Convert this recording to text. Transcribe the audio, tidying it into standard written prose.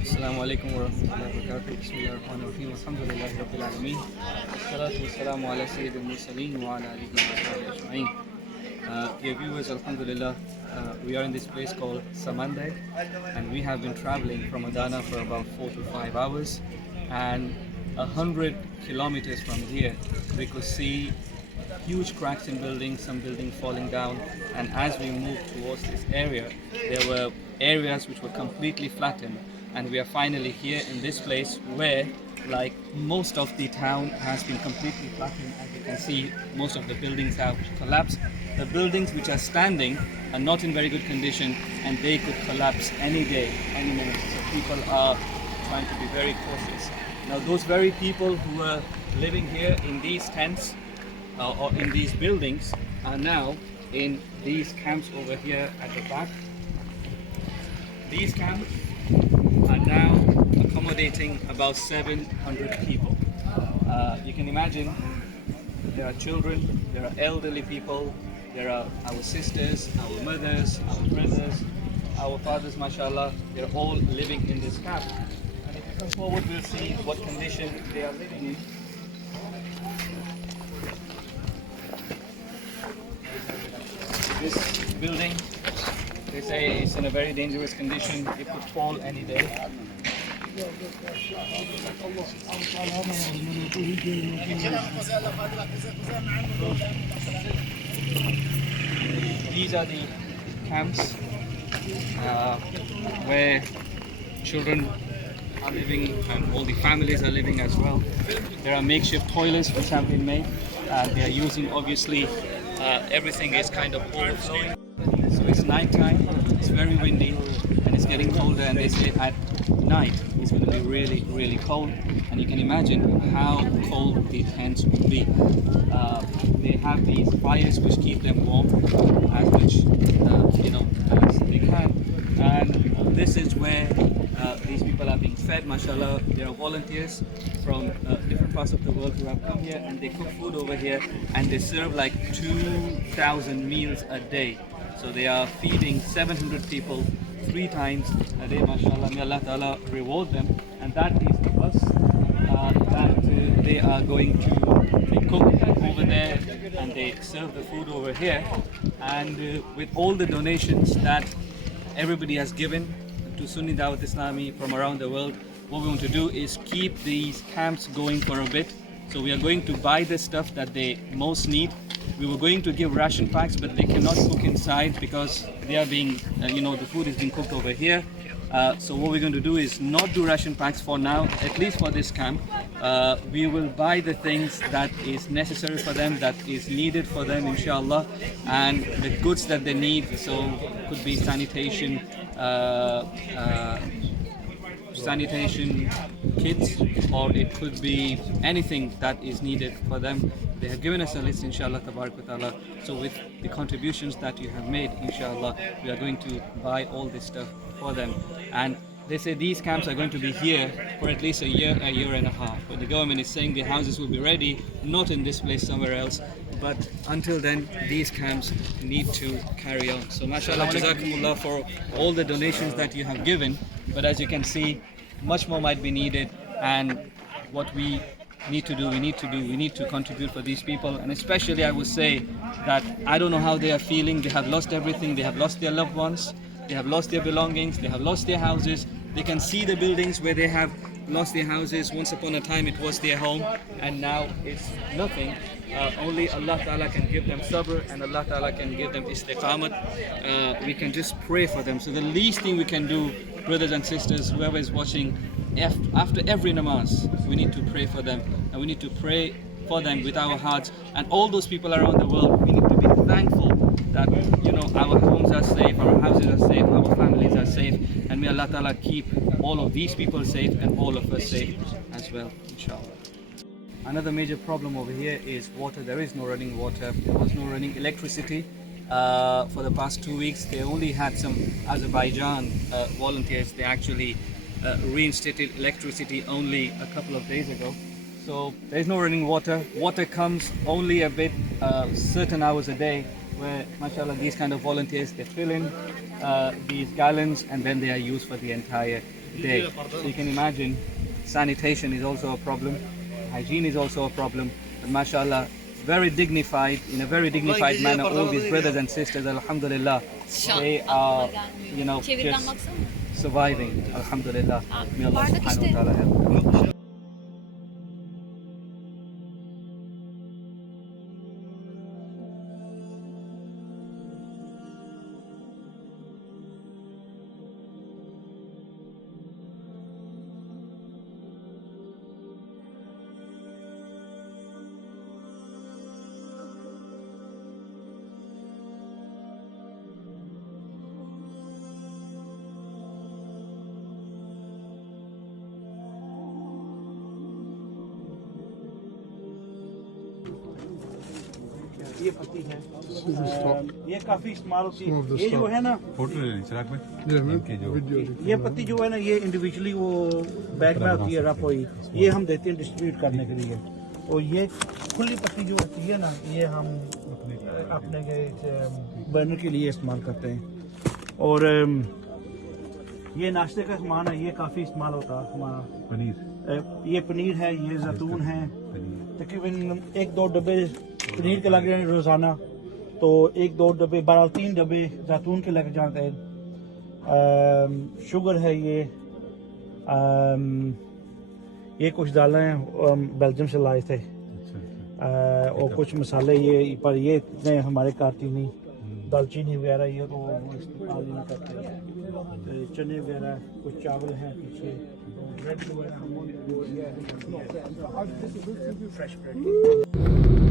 السلام عليكم ورحمة الله وبركاته. بسم الله الرحمن الرحيم. الحمد لله رب العالمين. والصلاة والسلام على سيد المرسلين وعلى آله وصحبه أجمعين. Dear viewers, Alhamdulillah, we are in this place called Samandeg, and we have been traveling from Adana for about 4 to 5 hours, and 100 kilometers from here we could see huge cracks in buildings, some buildings falling down, and as we moved towards this area there were areas which were completely flattened, and we are finally here in this place where, like, most of the town has been completely flattened. As you can see, most of the buildings have collapsed. The buildings which are standing are not in very good condition, and they could collapse any day, any minute. So people are trying to be very cautious. Now those very people who were living here in these tents or in these buildings are now in these camps over here at the back. These camps are now accommodating about 700 people. You can imagine there are children, there are elderly people, there are our sisters, our mothers, our brothers, our fathers, mashallah. They're all living in this camp. And if you come forward, we'll see what condition they are living in. This building, they say, is in a very dangerous condition. It could fall any day. These are the camps where children are living and all the families are living as well. There are makeshift toilets which have been made. They are using, obviously, everything is kind of overflowing. So it's night time, it's very windy, and it's getting colder, and they say at night it's going to be really, really cold, and you can imagine how cold the tents will be. They have these fires which keep them warm as much as they can, and this is where these people are being fed, mashallah. There are volunteers from different parts of the world who have come here, and they cook food over here, and they serve like 2,000 meals a day. So they are feeding 700 people 3 times a day, mashallah. May Allah Ta'ala reward them. And that is the bus that they are going to, they cook over there and they serve the food over here. And with all the donations that everybody has given to Sunni Dawat Islami from around the world, what we want to do is keep these camps going for a bit. So we are going to buy the stuff that they most need. We were going to give ration packs, but they cannot cook inside because they are being, the food is being cooked over here. So what we're going to do is not do ration packs for now, at least for this camp. We will buy the things that is necessary for them, that is needed for them, inshallah, and the goods that they need. So could be sanitation kits, or it could be anything that is needed for them. They have given us a list, inshallah, tabarak wa ta'ala. So with the contributions that you have made, inshallah, we are going to buy all this stuff for them. And they say these camps are going to be here for at least a year and a half. But the government is saying the houses will be ready, not in this place, somewhere else. But until then, these camps need to carry on. So mashallah, jazakumullah for all the donations that you have given. But as you can see, much more might be needed, and what we need to contribute for these people. And especially, I would say that I don't know how they are feeling. They have lost everything. They have lost their loved ones. They have lost their belongings. They have lost their houses. They can see the buildings where they have lost their houses. Once upon a time it was their home, and now it's nothing. Only Allah Ta'ala can give them sabr, and Allah Ta'ala can give them istiqamat. We can just pray for them. So the least thing we can do, brothers and sisters, whoever is watching, after every namaz, we need to pray for them, and we need to pray for them with our hearts. And all those people around the world, we need to be thankful that our homes are safe, our houses are safe, our families are safe, and may Allah Ta'ala keep all of these people safe and all of us safe as well, inshallah. Another major problem over here is water. There is no running water. There was no running electricity for the past 2 weeks. They only had some Azerbaijan volunteers. They actually reinstated electricity only a couple of days ago. So there is no running water. Water comes only a bit, certain hours a day, where mashallah these kind of volunteers, they fill in these gallons and then they are used for the entire day. So you can imagine sanitation is also a problem, hygiene is also a problem, but mashallah, very dignified, in a very dignified manner, all these brothers and sisters, alhamdulillah, they are, you know, just surviving, alhamdulillah. May Allah subhanahu wa ta'ala help them. ये पत्ती है, ये काफी इस्तेमाल होती है। ये जो है ना, ये पत्ती जो है ना, ये इंडिविजुअली वो बैग में होती है रफ हुई, ये हम देते हैं डिस्ट्रीब्यूट करने के लिए। और ये खुली पत्ती जो होती है ना, ये हम अपने बर्नर के लिए इस्तेमाल करते हैं। और ये नाश्ते का सामान है, ये काफ़ी इस्तेमाल होता है हमारा। पनीर, ये पनीर है, ये जैतून है, तकरीबन 1-2 डब्बे पनीर के लग रहे हैं रोज़ाना, तो 1-2 डब्बे, 3 डब्बे जैतून के लग जाते हैं। शुगर है, ये कुछ दालें हैं बेल्जियम से लाए थे। और कुछ मसाले ये, पर ये इतने हमारे काटी नहीं, दालचीनी वगैरह ये तो इस्तेमाल नहीं करते। चने वगैरह, कुछ चावल हैं पीछे, ब्रेड वगैरह, फ्रेश ब्रेड।